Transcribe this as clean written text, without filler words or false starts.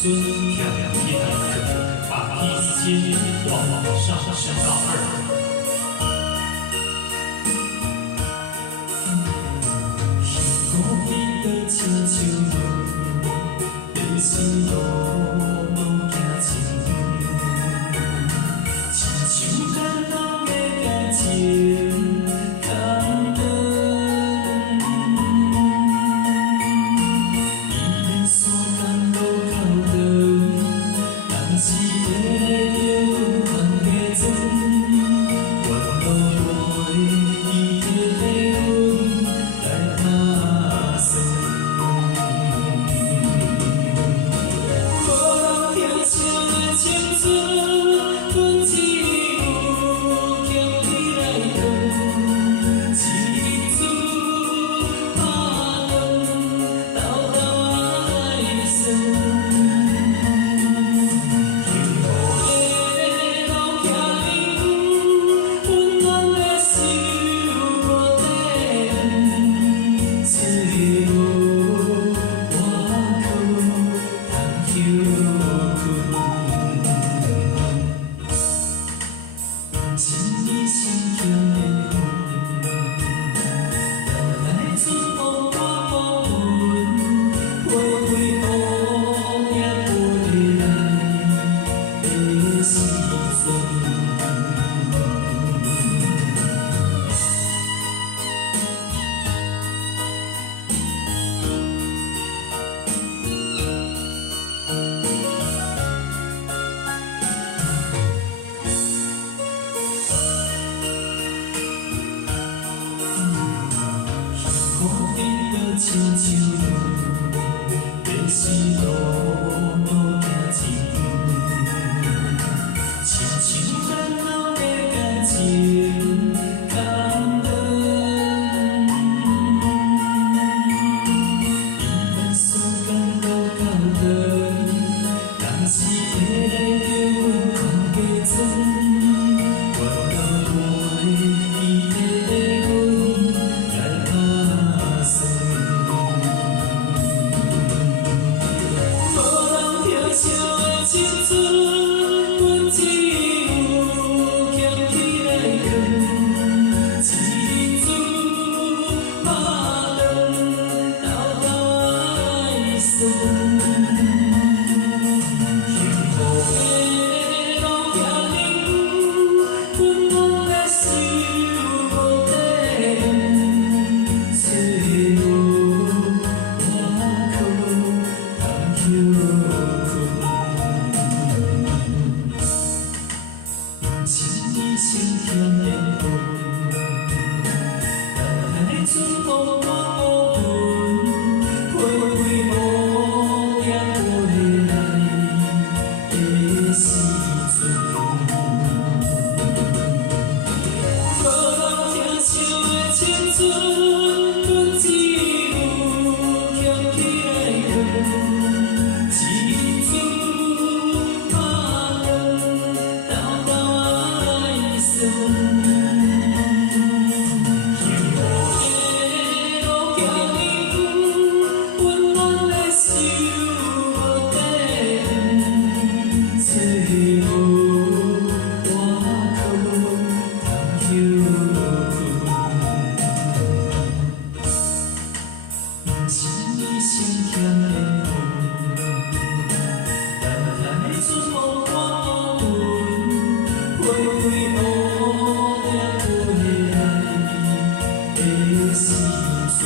孙跳一堂课，把第四阶往上升到2。雨雨在车上落，迷失路路行前，亲像感动的感情空断。伊连山间路口长，人是会来着阮款加船。原路外，伊提着阮来打算。无人疼惜的青春，阮只有捡起来扛，一次打乱，斗斗爱算。幸福的路行远，温暖的手无停，最后我可通休困。一年心强的云，等待春风我云，飞飞乌影飞来的时阵。雨雨在车上落，迷失路路行前，亲像感动的感情空断。伊连山间路口长，人是会来着阮款加船。原路外，伊提着阮来打算。无人疼惜的青春，阮只有捡起来扛，一次打乱，斗斗爱算。幸福的路行远，温暖的手无停，最后我可通休困。一年心甜的云，等待春风我云，飞飞乌影飞来的时阵。无人疼惜的青春，阮只有捡起来扛，一次打乱，斗斗爱算。幸福的路行远，温暖的手无停，最后我可通休困。一年心甜的云，等待春风我云，飞飞乌影飞来的时阵。